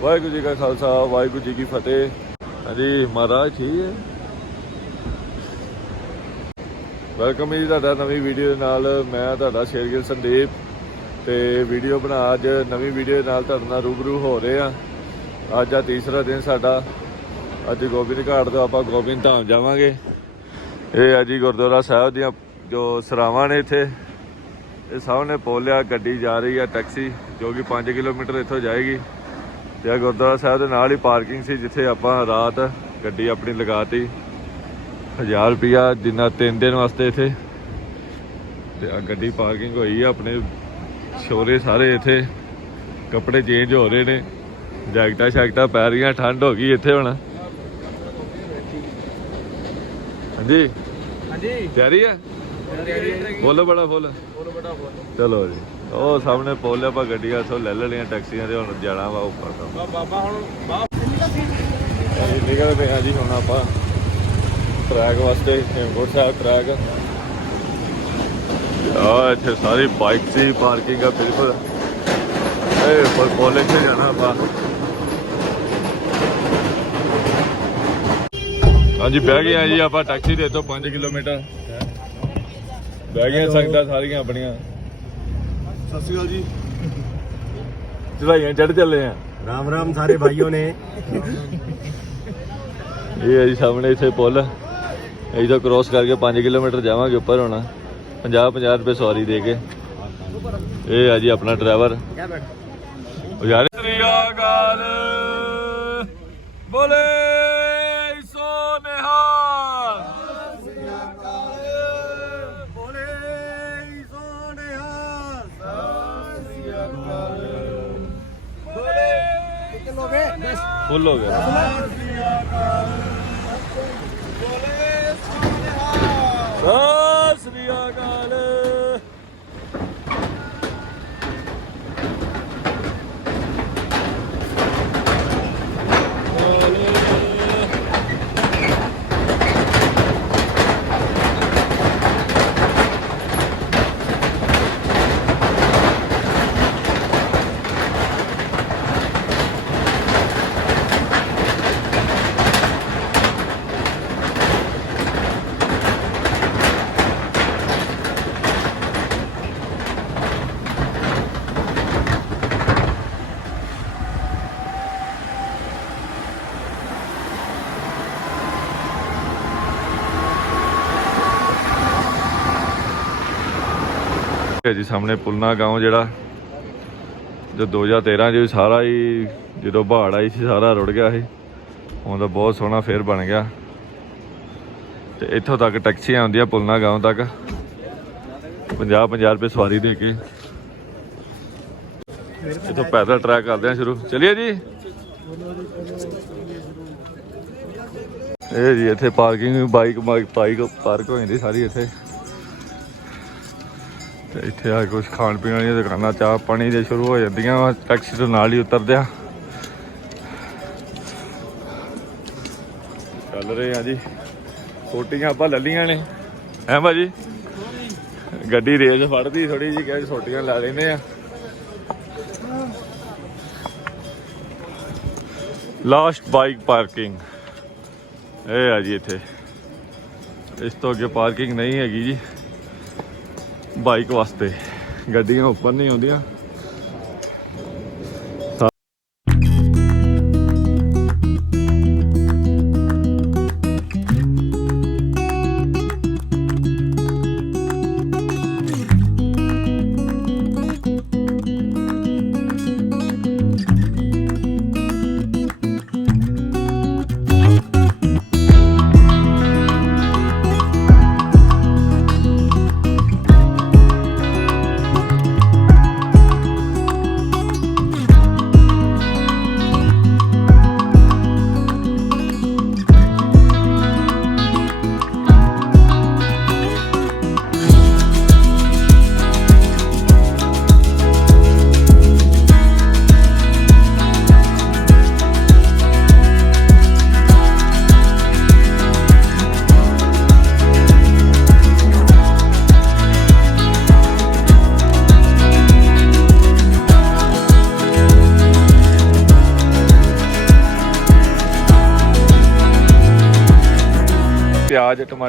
ਵਾਹਿਗੁਰੂ ਜੀ ਕਾ ਖਾਲਸਾ, ਵਾਹਿਗੁਰੂ ਜੀ ਕੀ ਫਤਿਹ। ਹਾਂਜੀ, ਮਹਾਰਾਜ ਠੀਕ ਹੈ? ਵੈਲਕਮ ਜੀ ਤੁਹਾਡਾ ਨਵੀਂ ਵੀਡੀਓ ਦੇ ਨਾਲ। ਮੈਂ ਤੁਹਾਡਾ ਸ਼ੇਰਗਿਲ ਸੰਦੀਪ ਤੇ ਵੀਡੀਓ ਬਣਾ ਅੱਜ ਨਵੀਂ ਵੀਡੀਓ ਦੇ ਨਾਲ ਤੁਹਾਡੇ ਨਾਲ ਰੂਬਰੂ ਹੋ ਰਹੇ ਆ ਅੱਜ ਆ ਤੀਸਰਾ ਦਿਨ ਸਾਡਾ। ਅੱਜ ਗੋਬਿੰਦ ਘਾਟ ਤੋਂ ਆਪਾਂ ਗੋਬਿੰਦ ਧਾਮ ਜਾਵਾਂਗੇ। ਇਹ ਆ ਗੁਰਦੁਆਰਾ ਸਾਹਿਬ ਦੀਆਂ ਜੋ ਸਰਾਵਾਂ ਨੇ ਇੱਥੇ। ਇਹ ਸਾਹਮਣੇ ਪੋਲਿਆ ਗੱਡੀ ਜਾ ਰਹੀ ਆ, ਟੈਕਸੀ, ਜੋ ਕਿ 5 ਕਿਲੋਮੀਟਰ ਇੱਥੋਂ ਜਾਏਗੀ। ਤੇ ਆ ਗੁਰਦੁਆਰਾ ਸਾਹਿਬ ਦੇ ਨਾਲ ਹੀ ਪਾਰਕਿੰਗ ਸੀ ਜਿੱਥੇ ਆਪਾਂ ਰਾਤ ਗੱਡੀ ਆਪਣੀ ਲਗਾਤੀ। 1000 ਰੁਪਿਆ ਜਿੰਨਾ ਤਿੰਨ ਦਿਨ ਵਾਸਤੇ ਇੱਥੇ। ਤੇ ਆ ਗੱਡੀ ਪਾਰਕਿੰਗ ਹੋਈ ਆ ਆਪਣੇ ਸ਼ੋਰੇ ਸਾਰੇ ਇੱਥੇ। ਕੱਪੜੇ ਚੇਂਜ ਹੋ ਰਹੇ ਨੇ ਜੈਕਟਾਂ ਸ਼ੈਕਟਾਂ ਪੈ ਰਹੀਆਂ ਠੰਡ ਹੋ ਗਈ ਇੱਥੇ ਹੁਣ। ਹਾਂਜੀ? ਹਾਂਜੀ। ਤਿਆਰੀ ਹੈ ਬੋਲੋ ਬੜਾ ਬੋਲ। ਬੋਲੋ ਬੜਾ ਬੋਲ। ਚਲੋ ਜੀ। ਉਹ ਸਾਹਮਣੇ ਪੋਲੇ ਆਪਾਂ ਗੱਡੀਆਂ ਇੱਥੋਂ ਲੈ ਲੈਣੀਆਂ ਟੈਕਸੀਆਂ ਤੇ ਹੁਣ ਜਾਣਾ ਵਾ ਉੱਪਰ ਤੋਂ। ਬਾਬਾ ਹੁਣ ਬਾਪ ਅਸੀਂ ਨਿਕਲ ਪਏ ਆ ਜੀ ਹੁਣ ਆਪਾਂ ਟਰੈਕ ਵਾਸਤੇ ਹੇਮਕੋਟ ਸਾਹਿਬ ਟਰੈਕ ਆ ਇੱਥੇ ਸਾਰੀ ਬਾਈਕ ਸੀ ਪਾਰਕਿੰਗ ਆ ਬਿਲਕੁਲ ਇਹ ਪਰ ਕਾਲਜ ਤੇ ਜਾਣਾ ਆਪਾਂ। ਹਾਂਜੀ ਬਹਿ ਗਏ ਆ ਜੀ ਆਪਾਂ ਟੈਕਸੀ ਦੇ ਤੋਂ 5 ਕਿਲੋਮੀਟਰ। ਬਹਿ ਗਏ ਸੰਗਤਾਂ ਸਾਰੀਆਂ ਆਪਣੀਆਂ। ਸਤਿ ਸ਼੍ਰੀ ਅਕਾਲ ਜੀ। ਚੜਾਈਆਂ ਚੜ ਚੱਲੇ ਆ। ਰਾਮ ਰਾਮ ਸਾਰੇ ਭਾਈयों ਨੇ। ਇਹ ਹੈ ਜੀ ਸਾਹਮਣੇ ਇੱਥੇ ਪੁਲ। ਇਹ ਤੋਂ ਕ੍ਰੋਸ ਕਰਕੇ 5 ਕਿਲੋਮੀਟਰ ਜਾਵਾਂਗੇ ਉੱਪਰ ਹੋਣਾ। 50 50 ਰੁਪਏ ਸਵਾਰੀ ਦੇ ਕੇ। ਇਹ ਹੈ ਜੀ ਆਪਣਾ ਡਰਾਈਵਰ ਉਹ ਯਾਰ ਫੁੱਲ ਹੋ ਗਿਆ ਸਤਿ ਸ੍ਰੀ ਅਕਾਲ ਹੈ ਜੀ ਸਾਹਮਣੇ ਪੁਲਨਾ گاؤں ਜਿਹੜਾ ਜੋ 2013 ਚ ਵੀ ਸਾਰਾ ਹੀ ਜਦੋਂ ਬਾੜ ਆਈ ਸੀ ਸਾਰਾ ਰੁੜ ਗਿਆ ਸੀ ਹੁਣ ਤਾਂ ਬਹੁਤ ਸੋਹਣਾ ਫੇਰ ਬਣ ਗਿਆ ਤੇ ਇੱਥੋਂ ਤੱਕ ਟੈਕਸੀਆਂ ਆਉਂਦੀਆਂ ਪੁਲਨਾ گاؤں ਤੱਕ 50 50 ਰੁਪਏ ਸਵਾਰੀ ਦੇ ਕੇ ਇੱਥੋਂ ਪੈਦਲ ਟਰੈਕ ਕਰਦੇ ਆ ਸ਼ੁਰੂ ਚਲਿਏ ਜੀ ਇਹ ਜੀ ਇੱਥੇ ਪਾਰਕਿੰਗ ਬਾਈਕ ਬਾਈਕ ਪਾਰਕ ਹੋ ਜਾਂਦੀ ਸਾਰੀ ਇੱਥੇ ਤੇ ਇੱਥੇ ਆ ਕੁਝ ਖਾਣ ਪੀਣ ਵਾਲੀਆਂ ਦੁਕਾਨਾਂ, ਚਾਹ ਪਾਣੀ ਦੇ ਸ਼ੁਰੂ ਹੋ ਜਾਂਦੀਆਂ ਵਾ, ਟੈਕਸੀ ਤੋਂ ਨਾਲ ਹੀ ਉਤਰਦੇ ਆ। ਚੱਲ ਰਹੇ ਆ ਜੀ। ਛੋਟੀਆਂ ਆਪਾਂ ਲੱਲੀਆਂ ਨੇ। ਹੈ ਭਾਜੀ? ਗੱਡੀ ਰੇਜ ਫੜਦੀ ਥੋੜੀ ਜੀ ਕਹਿੰਦੇ ਛੋਟੀਆਂ ਲੈ ਲੈਨੇ ਆ। Last bike parking. ਇਹ ਆ ਜੀ ਇੱਥੇ। ਇਸ ਤੋਂ ਅੱਗੇ ਪਾਰਕਿੰਗ ਨਹੀਂ ਹੈਗੀ ਜੀ। ਬਾਈਕ ਵਾਸਤੇ। ਗੱਡੀਆਂ ਉੱਪਰ ਨਹੀਂ ਆਉਂਦੀਆਂ।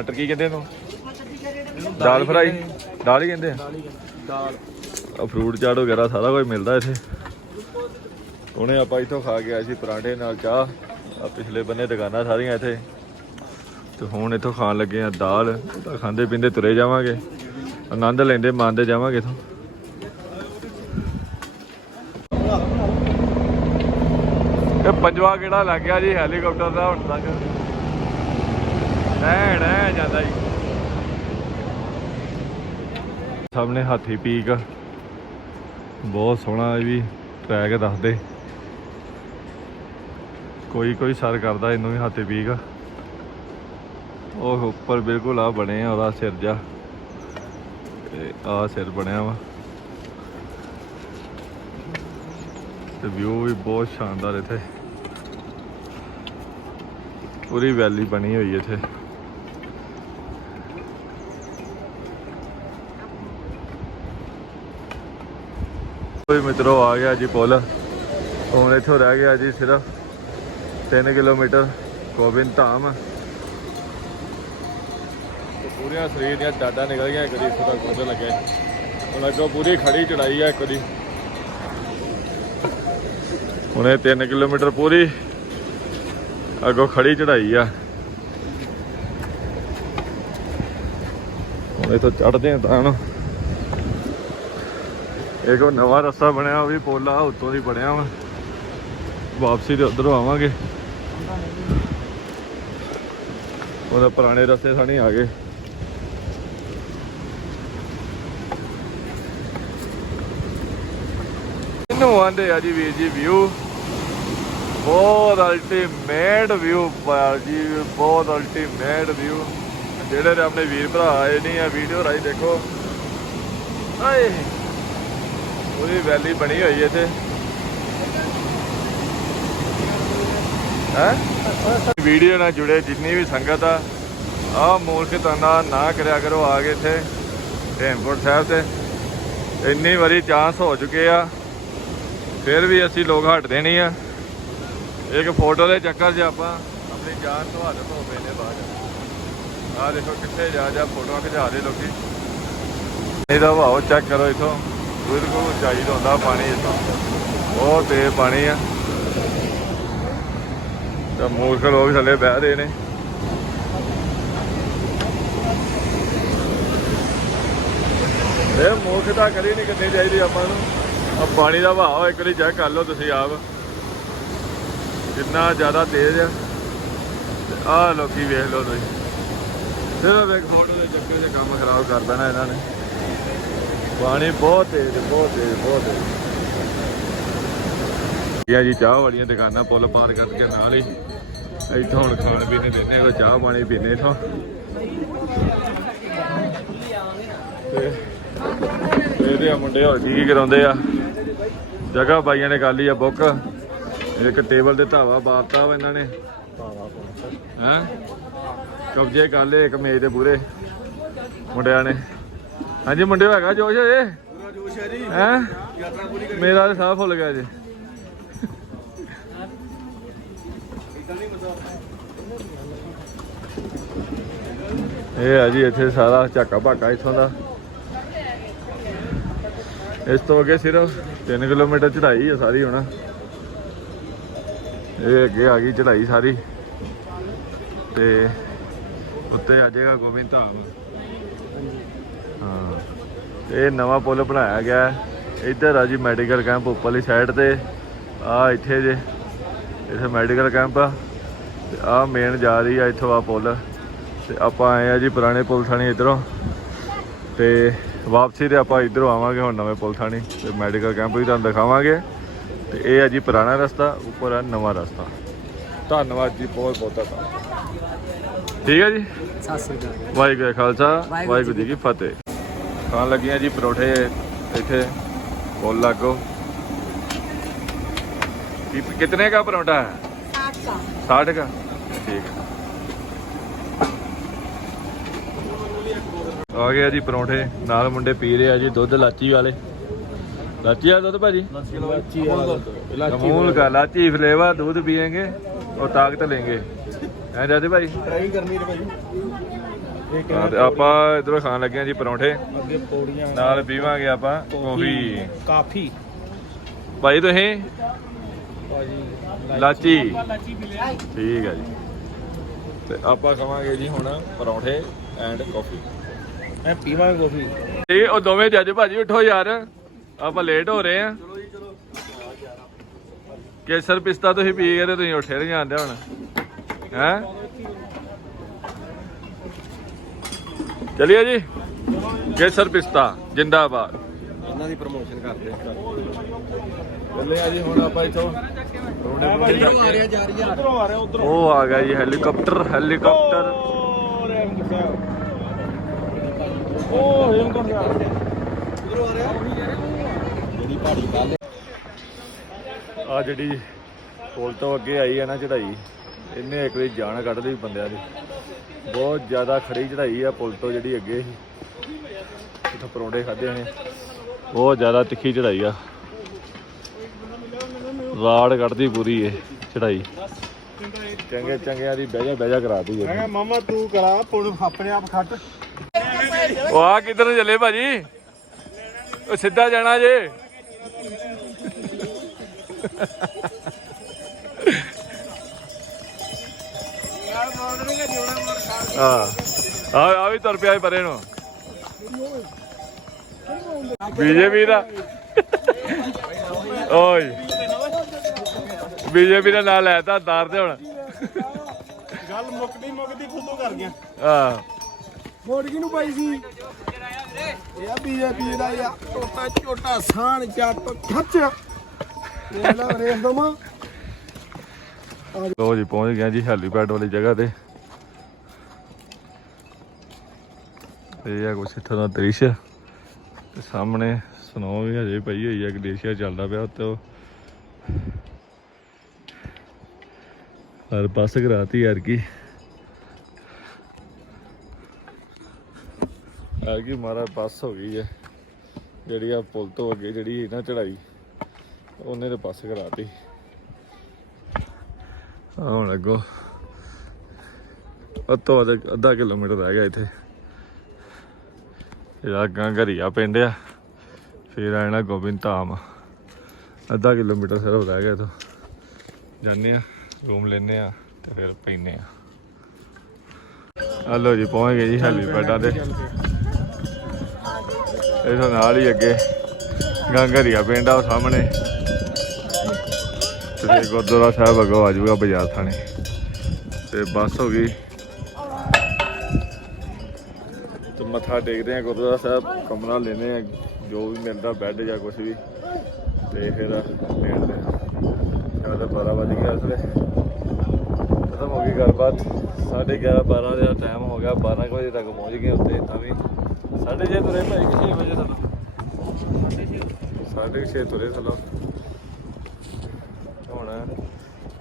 ਟਮਾਟਰ ਕੀ ਕਹਿੰਦੇ ਇਹਨੂੰ? ਦਾਲ ਫਰਾਈ? ਦਾਲ ਹੀ ਕਹਿੰਦੇ ਆ? ਦਾਲ ਆ ਫਰੂਟ ਚਾਟ ਵਗੈਰਾ ਸਾਰਾ ਕੁਝ ਮਿਲਦਾ ਇੱਥੇ। ਉਹਨੇ ਆਪਾਂ ਇੱਥੋਂ ਖਾ ਕੇ ਆਏ ਸੀ ਪਰਾਂਠੇ ਨਾਲ ਚਾਹ। ਆ ਪਿਛਲੇ ਬੰਨੇ ਦੁਕਾਨਾਂ ਸਾਰੀਆਂ ਇੱਥੇ। ਤੇ ਹੁਣ ਇੱਥੋਂ ਖਾਣ ਲੱਗੇ ਆ ਦਾਲ। ਤਾਂ ਖਾਂਦੇ ਪੀਂਦੇ ਤੁਰੇ ਜਾਵਾਂਗੇ। ਆਨੰਦ ਲੈਂਦੇ ਮਾਣਦੇ ਜਾਵਾਂਗੇ ਇੱਥੋਂ। ਇਹ ਪੰਜਵਾ ਕਿਹੜਾ ਲੱਗ ਗਿਆ ਜੀ ਹੈਲੀਕਾਪਟਰ ਦਾ ਹੁਣ ਤੱਕ? ਐ ਐ ਜਾਂਦਾ ਜੀ। ਸਾਹਮਣੇ ਹਾਥੀ ਪੀਕ। ਬਹੁਤ ਸੋਹਣਾ ਇਹ ਵੀ ਟਰੈਕ ਦੱਸਦੇ। ਕੋਈ ਕੋਈ ਸਰ ਕਰਦਾ ਇਹਨੂੰ ਵੀ ਹਾਥੀ ਪੀਕ। ਉਹ ਉੱਪਰ ਬਿਲਕੁਲ ਆ ਬਣੇ ਆ, ਉਹਦਾ ਸਿਰ ਜਾ ਤੇ ਆ ਸਿਰ ਬਣਿਆ ਵਾ। ਤੇ ਵਿਊ ਵੀ ਬਹੁਤ ਸ਼ਾਨਦਾਰ ਇੱਥੇ। ਪੂਰੀ ਵੈਲੀ ਬਣੀ ਹੋਈ ਇੱਥੇ। ਕੋਈ ਮਿੱਤਰੋ ਆ ਗਿਆ ਜੀ ਪੁੱਲ। ਹੁਣ ਇੱਥੋਂ ਰਹਿ ਗਿਆ ਜੀ ਸਿਰਫ 3 ਕਿਲੋਮੀਟਰ ਗੋਬਿੰਦ ਧਾਮ। ਪੂਰੀਆਂ ਸਰੀਰ ਦੀਆਂ ਡਾਡਾ ਨਿਕਲ ਗਿਆ ਕਦੀ ਇੱਥੋਂ ਤੱਕ ਪਹੁੰਚਣ ਲੱਗੇ। ਹੁਣ ਅੱਗੋਂ ਪੂਰੀ ਖੜੀ ਚੜਾਈ ਆ ਕਦੀ ਹੁਣੇ 3 ਕਿਲੋਮੀਟਰ ਪੂਰੀ ਅੱਗੋਂ ਖੜੀ ਚੜਾਈ ਆ। ਹੁਣ ਇੱਥੋਂ ਚੜਦੇ ਆ ਤਾਂ ਨੂੰ ਇੱਕ ਨਵਾਂ ਰਸਤਾ ਬਣਿਆ, ਉਹ ਵੀ ਪੋਲਾ ਉੱਤੋਂ ਦੀ ਬਣਿਆ ਵਾ। ਵਾਪਸੀ ਤੇ ਉਧਰੋਂ ਆਵਾਂਗੇ। ਉਹਦਾ ਪੁਰਾਣੇ ਰਸਤੇ ਸਾਨੀ ਆ ਗਏ। ਇਹਨੂੰ ਆਂਦੇ ਆ ਜੀ ਵੀਰ ਜੀ ਵਿਊ ਬਹੁਤ ਅਲਟੀਮੇਟ ਵਿਊ ਬਾਲ ਜੀ, ਬਹੁਤ ਅਲਟੀਮੇਟ ਵਿਊ ਜਿਹੜੇ ਆਪਣੇ ਵੀਰ ਭਰਾ ਆਏ ਨਹੀਂ ਆ ਵੀਡੀਓ ਰਾਈ ਦੇਖੋ। ਹਾਏ। ਪੂਰੀ ਵੈਲੀ ਬਣੀ ਹੋਈ ਹੈ ਇੱਥੇ। ਹੈ? ਵੀਡੀਓ ਨਾਲ ਜੁੜੇ, ਜਿੰਨੀ ਵੀ ਸੰਗਤ ਆ ਆ ਮੂਰਖਤਾ ਨਾ ਕਰਿਆ ਕਰੋ, ਆ ਕੇ ਇੱਥੇ, ਹੇਮਕੋਟ ਸਾਹਿਬ ਤੇ। ਇੰਨੀ ਵਾਰੀ ਚਾਂਸ ਹੋ ਚੁੱਕੇ ਆ, ਫਿਰ ਵੀ ਅਸੀਂ ਲੋਕ ਹਟਦੇ ਨਹੀਂ ਆ। ਇੱਕ ਫੋਟੋ ਦੇ ਚੱਕਰ 'ਚ ਆਪਾਂ ਆਪਣੀ ਜਾਨ ਤੋਂ ਹੱਥ ਧੋ ਪਏ ਨੇ ਬਾਅਦ ਆ ਦੇਖੋ ਕਿੱਥੇ ਜਾ ਜਾ ਫੋਟੋਆਂ ਖਿਚਾ ਦੇ ਲੋਕੀ। ਇਹਦਾ ਭਾਵ ਚੈੱਕ ਕਰੋ ਇਥੋਂ। ਬਿਲਕੁਲ ਉਚਾਈ ਹੁੰਦਾ ਪਾਣੀ ਇਥੋਂ ਬਹੁਤ ਤੇਜ਼ ਪਾਣੀ ਆ। ਤਾਂ ਮੂਰਖ ਲੋਕ ਥੱਲੇ ਬਹਿ ਰਹੇ ਨੇ। ਇਹ ਮੂਰਖਤਾ ਕਰੀ ਨਹੀਂ ਕਰਨੀ ਚਾਹੀਦੀ ਆਪਾਂ ਨੂੰ। ਆ ਪਾਣੀ ਦਾ ਵਹਾਅ ਇੱਕ ਵਾਰੀ ਚੈੱਕ ਕਰ ਲਓ ਤੁਸੀਂ ਆਪ। ਕਿੰਨਾ ਜ਼ਿਆਦਾ ਤੇਜ਼ ਆ। ਤੇ ਆਹ ਲੋਕੀ ਵੇਖ ਲਓ ਤੁਸੀਂ। ਸਿਰਫ ਇੱਕ ਫੋਟੋ ਦੇ ਚੱਕਰ 'ਚ ਕੰਮ ਖਰਾਬ ਕਰ ਦੇਣਾ ਇਹਨਾਂ ਨੇ। ਪਾਣੀ ਬਹੁਤ ਤੇਜ਼ ਬਹੁਤ ਤੇਜ਼ ਬਹੁਤ ਤੇਜ਼। ਇਹ ਜੀ, ਚਾਹ ਵਾਲੀਆਂ ਦੁਕਾਨਾਂ ਪੁੱਲ ਪਾਰ ਕਰਕੇ ਨਾਲ ਹੀ। ਇੱਥੋਂ ਹੁਣ ਖਾਣ ਪੀਣੇ ਦਿੰਦੇ ਕੋਈ ਚਾਹ ਪਾਣੀ ਪੀਣੇ ਇੱਥੋਂ। ਇਹਦੇ ਮੁੰਡੇ ਹੋਰ ਕੀ ਕੀ ਕਰਾਉਂਦੇ ਆ। ਜਗ੍ਹਾ ਬਾਈਆਂ ਨੇ ਕਰ ਲਈ ਆ ਬੁੱਕ। ਇੱਕ ਟੇਬਲ ਤੇ ਧਾਵਾ ਬਾਰਤਾ ਵਾ ਇਹਨਾਂ ਨੇ। ਹੈ? ਕਬਜ਼ੇ ਕਰ ਲਏ ਇੱਕ ਮੇਜ਼ ਦੇ ਪੂਰੇ ਮੁੰਡਿਆਂ ਨੇ। ਹਾਂਜੀ ਮੁੰਡਿਓ ਹੈਗਾ ਜੋਸ਼ ਇਹ ਪੂਰਾ ਜੋਸ਼ ਹੈ ਜੀ। ਹੈ? ਯਾਤਰਾ ਪੂਰੀ ਕਰੀ। ਮੇਰਾ ਤਾਂ ਸਾਹ ਫੁੱਲ ਗਿਆ ਜੀ ਇਹ ਆ ਜੀ ਇੱਥੇ ਸਾਰਾ ਝਾਕਾ ਭਾਕਾ ਇੱਥੋਂ ਦਾ। ਇਸ ਤੋਂ ਅੱਗੇ ਸਿਰਫ 3 ਕਿਲੋਮੀਟਰ ਚੜ੍ਹਾਈ ਆ ਸਾਰੀ ਹੁਣ। ਇਹ ਅੱਗੇ ਆ ਗਈ ਚੜ੍ਹਾਈ ਸਾਰੀ। ਤੇ ਉੱਤੇ ਆ ਜਾਏਗਾ ਗੋਬਿੰਦ ਧਾਮ। ਹਾਂ। ਤੇ ਇਹ ਨਵਾਂ ਪੁਲ ਬਣਾਇਆ ਗਿਆ ਹੈ। ਇੱਧਰ ਆ ਜੀ ਮੈਡੀਕਲ ਕੈਂਪ ਉੱਪਰਲੀ ਸਾਈਡ ਤੇ। ਆ ਇੱਥੇ ਜੇ ਇੱਥੇ ਮੈਡੀਕਲ ਕੈਂਪ ਆ। ਤੇ ਆ ਮੇਨ ਜਾ ਰਹੀ ਆ ਇੱਥੋਂ ਆ ਪੁਲ। ਤੇ ਆਪਾਂ ਆਏ ਆ ਜੀ ਪੁਰਾਣੇ ਪੁਲ ਥਾਣੀ ਇਧਰੋਂ। ਤੇ ਵਾਪਸੀ ਤੇ ਆਪਾਂ ਇਧਰੋਂ ਆਵਾਂਗੇ ਹੁਣ ਨਵੇਂ ਪੁਲ ਥਾਣੀ। ਤੇ ਮੈਡੀਕਲ ਕੈਂਪ ਵੀ ਤੁਹਾਨੂੰ ਦਿਖਾਵਾਂਗੇ। ਤੇ ਇਹ ਆ ਜੀ ਪੁਰਾਣਾ ਰਸਤਾ ਉੱਪਰ ਆ ਨਵਾਂ ਰਸਤਾ। ਧੰਨਵਾਦ ਜੀ ਬਹੁਤ ਬਹੁਤ ਧੰਨਵਾਦ। ਠੀਕ ਹੈ ਜੀ? ਸਤਿ ਸ੍ਰੀ ਅਕਾਲ। ਵਾਹਿਗੁਰੂ ਖਾਲਸਾ ਵਾਹਿਗੁਰੂ ਜੀ ਕੀ ਫਤਿਹ। ਖਾਣ ਲੱਗੀਆਂ ਜੀ ਪਰੌਠੇ ਇੱਥੇ ਪੁੱਲ ਲਾਗੋ ਕੀ ਕਿਤਨੇ ਦਾ ਪਰੌਂਠਾ ਹੈ 60 का ठीक है ਆ ਗਿਆ ਜੀ ਪਰੌਂਠੇ ਨਾਲ ਮੁੰਡੇ ਪੀ ਰਹੇ ਆ ਜੀ ਦੁੱਧ ਲਾਚੀ ਵਾਲੇ ਲਾਚੀ ਵਾਲਾ ਦੁੱਧ ਭਾਜੀ अमूल का लाची फ्लेवर दूध पियेंगे और ताकत लेंगे हैं जाते भाई ਟਰਾਈ ਕਰਨੀ ਰੇ ਭਾਈ ਇੱਕ ਹਾਂ, ਤੇ ਆਪਾਂ ਇਧਰੋਂ ਖਾਣ ਲੱਗੇ ਆ ਜੀ ਪਰੌਂਠੇ। ਅੱਗੇ ਪੌੜੀਆਂ ਨਾਲ ਪੀਵਾਂਗੇ ਆਪਾਂ ਕੌਫੀ ਕਾਫੀ। ਭਾਈ ਤੁਸੀਂ? ਭਾਜੀ ਲਾਚੀ। ਲਾਚੀ ਪੀ ਲਿਆ। ਠੀਕ ਹੈ ਜੀ। ਤੇ ਆਪਾਂ ਖਾਵਾਂਗੇ ਜੀ ਹੁਣ ਪਰੌਂਠੇ ਐਂਡ ਕਾਫੀ। ਮੈਂ ਪੀਵਾਂਗਾ ਕਾਫੀ। ਇਹ ਉਹ ਦੋਵੇਂ ਜੱਜ ਭਾਜੀ ਉਠੋ ਯਾਰ। ਆਪਾਂ ਲੇਟ ਹੋ ਰਹੇ ਆ ਚਲੋ ਜੀ ਚਲੋ। ਕੇਸਰ ਪਿਸਤਾ ਤੁਸੀਂ ਪੀ ਗਏ ਤੇ ਤੁਸੀਂ ਉੱਠੇ ਨਹੀਂ ਜਾਂਦੇ ਹੁਣ। ਹੈ? ਚਲਿਏ ਜੀ। ਕੇਸਰ ਪਿਸਤਾ ਜਿੰਦਾਬਾਦ। ਇਹਨਾਂ ਦੀ ਪ੍ਰਮੋਸ਼ਨ ਕਰਦੇ ਚੱਲੇ ਆ ਜੀ ਹੁਣ ਆਪਾਂ ਇਥੋਂ ਰੋਣੇ ਆ ਰਿਹਾ ਜਾ ਰਹੀ ਆ। ਉਧਰੋਂ ਆ ਰਿਹਾ ਉਧਰੋਂ। ਉਹ ਆ ਗਿਆ ਜੀ ਹੈਲੀਕਾਪਟਰ ਹੈਲੀਕਾਪਟਰ। ਉਹ ਰੇਮ ਸਾਹਿਬ ਉਹ ਰੇਮ ਸਾਹਿਬ ਉਧਰੋਂ ਆ ਰਿਹਾ। ਜਿਹੜੀ ਪਹਾੜੀ ਗੱਲ ਆ ਜਿਹੜੀ ਪੁਲ ਤੋਂ ਅੱਗੇ ਆਈ ਹੈ ਨਾ ਚੜਾਈ ਇਹਨੇ ਇੱਕ ਵਾਰੀ ਜਾਨ ਕੱਢ ਲਈ ਬੰਦਿਆਂ ਦੀ। ਬਹੁਤ ਜ਼ਿਆਦਾ ਖੜੀ ਚੜਾਈ ਆ ਪੁਲ ਤੋਂ ਜਿਹੜੀ ਅੱਗੇ ਸੀ। ਇੱਥੋਂ ਪਰੌਂਠੇ ਖਾਦੇ ਨੇ ਬਹੁਤ ਜ਼ਿਆਦਾ ਤਿੱਖੀ ਚੜਾਈ ਆ। ਰਾੜ ਕੱਢਦੀ ਪੂਰੀ ਇਹ ਚੜਾਈ ਚੰਗੇ ਚੰਗਿਆਂ ਦੀ ਬਹਿ ਜਾ ਬਹਿ ਜਾ ਕਰਾਤੀ ਮੈਂ ਕਿਹਾ ਮਾਮਾ ਤੂੰ ਕਰਾ ਪੁਣ ਆਪਣੇ ਆਪ ਖੱਟ। ਉਹ ਆ ਕਿੱਧਰ ਨੂੰ ਚੱਲੇ ਭਾਜੀ? ਉਹ ਸਿੱਧਾ ਜਾਣਾ ਜੇ। ਹਾਂ। ਆ ਆ ਵੀ ਤੁਰ ਪਿਆ ਪਰੇ ਨੂੰ। ਬੀਜੇਪੀ ਦਾ ਓਏ। ਬੀਜੇਪੀ ਦਾ ਨਾਂ ਲੈਤਾ ਦਾਰ ਤੇ ਹੁਣ। ਗੱਲ ਮੁੱਕਦੀ ਮੁੱਕਦੀ ਖੁੱਦੂ ਕਰ ਗਿਆ। ਆ ਵੋਟ ਕਿਹਨੂੰ ਪਾਈ ਸੀ। ਇਹ ਆ ਬੀਜੇਪੀ ਦਾ ਯਾ ਟੋਟਾ ਝੋਟਾ ਸਾਣ ਜੱਟ ਖੱਚ। ਇਹ ਲਾ ਰੇਸ ਦਮਾ ਲੋ ਜੀ ਪਹੁੰਚ ਗਿਆ ਜੀ ਹੈਲੀਪੈਡ ਵਾਲੀ ਜਗ੍ਹਾ ਤੇ। ਇਹ ਆ ਕੁਛ ਇੱਥੋਂ ਦਾ ਦ੍ਰਿਸ਼। ਤੇ ਸਾਹਮਣੇ ਸਨੋ ਵੀ ਹਜੇ ਪਈ ਹੋਈ ਹੈ ਗਲੇਸ਼ੀਅਰ ਚੱਲਦਾ ਪਿਆ ਉੱਤੇ। ਹਰ ਬੱਸ ਕਰਾਤੀ ਯਾਰ ਕੀ ਯਾਰ ਕੀ ਮਾਰਾ ਬੱਸ ਹੋ ਗਈ ਹੈ ਜਿਹੜੀ ਆ ਪੁਲ ਤੋਂ ਅੱਗੇ ਜਿਹੜੀ ਨਾ ਚੜਾਈ, ਉਹਨੇ ਤੇ ਬੱਸ ਕਰਾਤੀ ਆਉਣ ਹੁਣ ਅੱਗੋ ਅੱਤੋਂ ਅੱਧਾ ਕਿਲੋਮੀਟਰ ਰਹਿ ਗਿਆ ਇੱਥੇ। ਇਹ ਅੱਗਾ ਘਰੀਆ ਪਿੰਡ ਆ। ਫਿਰ ਆਣਾ ਗੋਬਿੰਦ ਧਾਮ। ਅੱਧਾ ਕਿਲੋਮੀਟਰ ਸਿਰਫ ਰਹਿ ਗਿਆ ਤੋਂ ਜਾਂਦੇ ਆ, ਰੂਮ ਲੈਨੇ ਆ ਤੇ ਫਿਰ ਪੈਨੇ ਆ। ਹਲੋ ਜੀ, ਪਹੁੰਚ ਗਏ ਜੀ ਹੈਲੀਪੈਡਾਂ ਤੇ। ਇਥੋਂ ਨਾਲ ਹੀ ਅੱਗੇ ਗੰਗਰੀਆ ਪਿੰਡ ਆ ਉਹ ਸਾਹਮਣੇ। ਤੇ ਗੁਰਦੁਆਰਾ ਸਾਹਿਬ ਅੱਗੋਂ ਆ ਜਾਊਗਾ ਬਾਜ਼ਾਰ ਥਾਣੇ। ਤੇ ਬੱਸ ਹੋ ਗਈ ਤੇ ਮੱਥਾ ਟੇਕਦੇ ਆ, ਗੁਰਦੁਆਰਾ ਸਾਹਿਬ ਕਮਰਾ ਲੈਨੇ ਆ, ਜੋ ਵੀ ਮਿਲਦਾ ਬੈੱਡ ਜਾਂ ਕੁਝ ਵੀ। ਤੇ ਫਿਰ ਲੈਣਦੇ ਆ। ਸਾਡਾ 12 ਵਜ ਗਿਆ ਇਸ ਵੇਲੇ ਖਤਮ ਹੋ ਗਈ ਗੱਲਬਾਤ। 11:30 12 ਦਾ ਟਾਈਮ ਹੋ ਗਿਆ। 12 ਕੁ ਵਜੇ ਤੱਕ ਪਹੁੰਚ ਗਏ ਉੱਤੇ ਤਾਂ ਵੀ 6:30 ਤੁਰੇ ਭਾਈ ਕਿ 6 ਵਜੇ ਤੱਕ। 6:30 ਤੁਰੇ ਥੱਲੋਂ। ਹੁਣ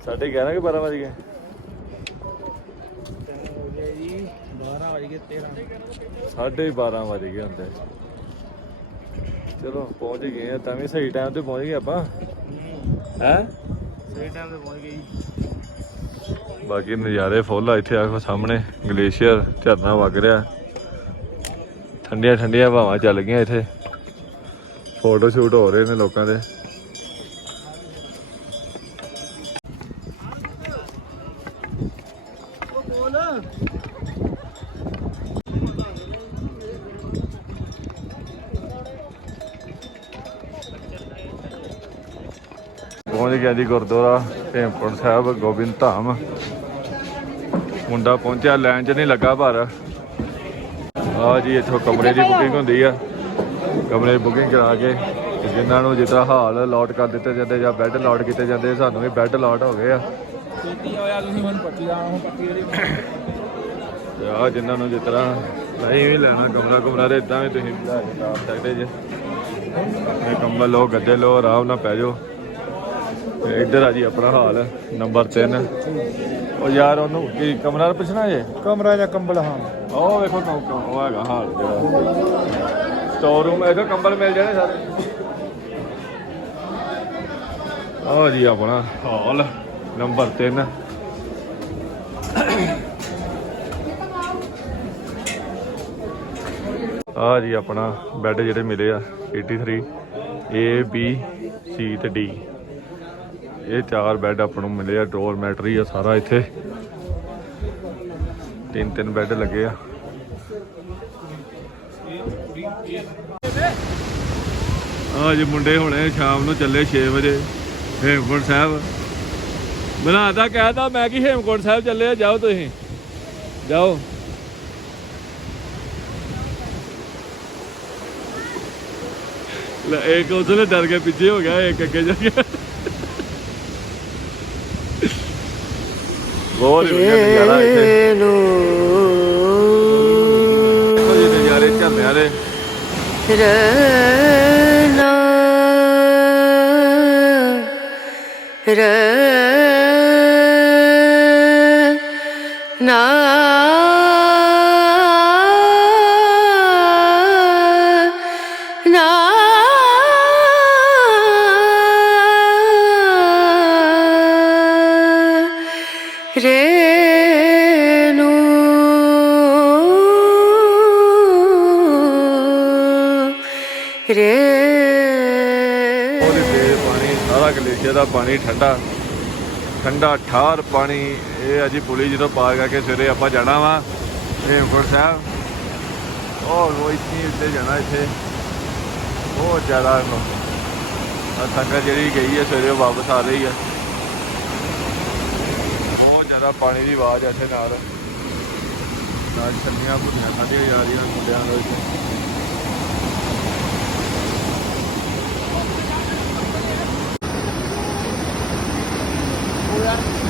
ਸਾਢੇ 11 ਕਿ 12 ਵਜ ਗਏ? 12 ਵਜ ਗਏ 13 ਸਾਢੇ 12 ਵਜ ਗਏ ਹੁੰਦੇ। ਚਲੋ ਪਹੁੰਚ ਗਏ ਆ ਤਾਂ ਵੀ ਸਹੀ ਟਾਈਮ ਤੇ ਪਹੁੰਚ ਗਏ ਆਪਾਂ। ਹੈ? ਸਹੀ ਟਾਈਮ ਤੇ ਪਹੁੰਚ ਗਏ ਜੀ। ਬਾਕੀ ਨਜ਼ਾਰੇ ਫੁੱਲ ਆ ਇੱਥੇ ਆਖੋ ਸਾਹਮਣੇ ਗਲੇਸ਼ੀਅਰ ਝਰਨਾ ਵਗ ਰਿਹਾ। ਠੰਡੀਆਂ ਠੰਡੀਆਂ ਹਵਾਵਾਂ ਚੱਲ ਗਈਆਂ ਇੱਥੇ। ਫੋਟੋ ਸ਼ੂਟ ਹੋ ਰਹੇ ਨੇ ਲੋਕਾਂ ਦੇ। ਪਹੁੰਚ ਗਿਆ ਜੀ ਗੁਰਦੁਆਰਾ ਹੇਮਕੁੰਟ ਸਾਹਿਬ ਗੋਬਿੰਦ ਧਾਮ। ਮੁੰਡਾ ਪਹੁੰਚਿਆ ਲਾਈਨ 'ਚ ਨਹੀਂ ਲੱਗਾ ਪਰ। ਆ ਜੀ ਇੱਥੋਂ ਕਮਰੇ ਦੀ ਬੁਕਿੰਗ ਹੁੰਦੀ ਆ। ਕਮਰੇ ਦੀ ਬੁਕਿੰਗ ਕਰਾ ਕੇ ਜਿਨ੍ਹਾਂ ਨੂੰ ਜਿੱਦਾਂ ਹਾਲ ਅਲਾਟ ਕਰ ਦਿੱਤੇ ਜਾਂਦੇ ਜਾਂ ਬੈੱਡ ਅਲਾਟ ਕੀਤੇ ਜਾਂਦੇ ਸਾਨੂੰ ਵੀ ਬੈੱਡ ਅਲਾਟ ਹੋ ਗਏ ਆ। ਛੇਤੀ ਹੋਇਆ ਤੁਸੀਂ ਮੈਨੂੰ ਪੱਟੀ ਦਾ ਹੁਣ ਪੱਟੀ ਜਿਹੜੀ ਤੇ ਆ ਜਿਨ੍ਹਾਂ ਨੂੰ ਜਿਸ ਤਰ੍ਹਾਂ ਨਹੀਂ ਵੀ ਲੈਣਾ ਕਮਰਾ ਕਮਰਾ ਤੇ ਇਦਾਂ ਵੀ ਤੁਸੀਂ ਲੈ ਕੇ ਜਾ ਸਕਦੇ ਜੇ। ਕੰਬਲ ਲਓ ਗੱਦੇ ਲਓ ਆਰਾਮ ਨਾਲ ਪੈ ਜਾਓ। ਤੇ ਇੱਧਰ ਆ ਜੀ ਆਪਣਾ ਹਾਲ ਨੰਬਰ 3 ਉਹ ਯਾਰ ਉਹਨੂੰ ਕੀ ਕਮਰਾ ਪੁੱਛਣਾ ਜੇ? ਕਮਰਾ ਜਾਂ ਕੰਬਲ ਹਾਂ। ਉਹ ਵੇਖੋ ਕਮ ਉਹ ਹੈਗਾ ਹਾਲ ਜਿਹੜਾ। ਸਟੋਰ ਰੂਮ ਇਹਦਾ ਕੰਬਲ ਮਿਲ ਜਾਣੇ ਸਾਰੇ? ਆਹ ਜੀ ਆਪਣਾ ਹਾਲ ਨੰਬਰ 3 ਆ ਜੀ ਆਪਣਾ ਬੈੱਡ ਜਿਹੜੇ ਮਿਲੇ ਆ 83 A B C ਤੇ D ਇਹ ਚਾਰ ਬੈੱਡ ਆਪਾਂ ਨੂੰ ਮਿਲੇ ਆ ਡੋਰ ਮੈਟਰੀ ਆ ਸਾਰਾ ਇੱਥੇ। ਤਿੰਨ ਤਿੰਨ ਬੈੱਡ ਲੱਗੇ ਆ। ਆ ਮੁੰਡੇ ਹੁਣੇ ਸ਼ਾਮ ਨੂੰ ਚੱਲੇ 6 ਵਜੇ, ਹੇਮਕੁੰਟ ਸਾਹਿਬ। ਬਣਾਤਾ ਕਹਿਤਾ, ਮੈਂ ਕਿ ਹੇਮਕੁੰਟ ਸਾਹਿਬ ਚੱਲੇ ਜਾਓ ਤੁਸੀਂ। ਜਾਓ। ਲੈ, ਇੱਕ ਉਸਨੇ ਡਰ ਕੇ ਪਿੱਛੇ ਹੋ ਗਿਆ, ਇੱਕ ਅੱਗੇ ਜਾ ਗਿਆ ਬਹੁਤ ਹੀ ਵਧੀਆ ਨਜ਼ਾਰਾ ਇੱਥੇ। ਦੇਖੋ ਜੀ ਨਜ਼ਾਰੇ ਝਰਨੇ ਵਾਲੇ। ਰਨਾ ਰਨਾ। ਨਾ ਸਾਰਾ ਪਾਣੀ ਠੰਡਾ ਠੰਡਾ ਠਾਰ ਪਾਣੀ, ਇਹ ਅਜੀ ਪੁਲੀ ਜਦੋਂ ਪਾਰ ਕਰਕੇ ਸਵੇਰੇ ਆਪਾਂ ਜਾਣਾ ਵਾ, ਹੇਮਕੁੰਟ ਸਾਹਿਬ। ਉਹ ਇੱਥੇ ਉੱਤੇ ਜਾਣਾ ਇੱਥੇ। ਬਹੁਤ ਜ਼ਿਆਦਾ ਸੰਗਤ ਜਿਹੜੀ ਗਈ ਹੈ ਸਵੇਰੇ ਉਹ ਵਾਪਸ ਆ ਰਹੀ ਹੈ ਬਹੁਤ ਜ਼ਿਆਦਾ ਪਾਣੀ ਦੀ ਆਵਾਜ਼ ਇੱਥੇ ਨਾਲ। ਨਾਲ ਛੱਲੀਆਂ ਭੁੱਲੀਆਂ ਖਾਧੀਆਂ ਜਾ ਰਹੀਆਂ ਮੁੰਡਿਆਂ ਦੇ ayudar.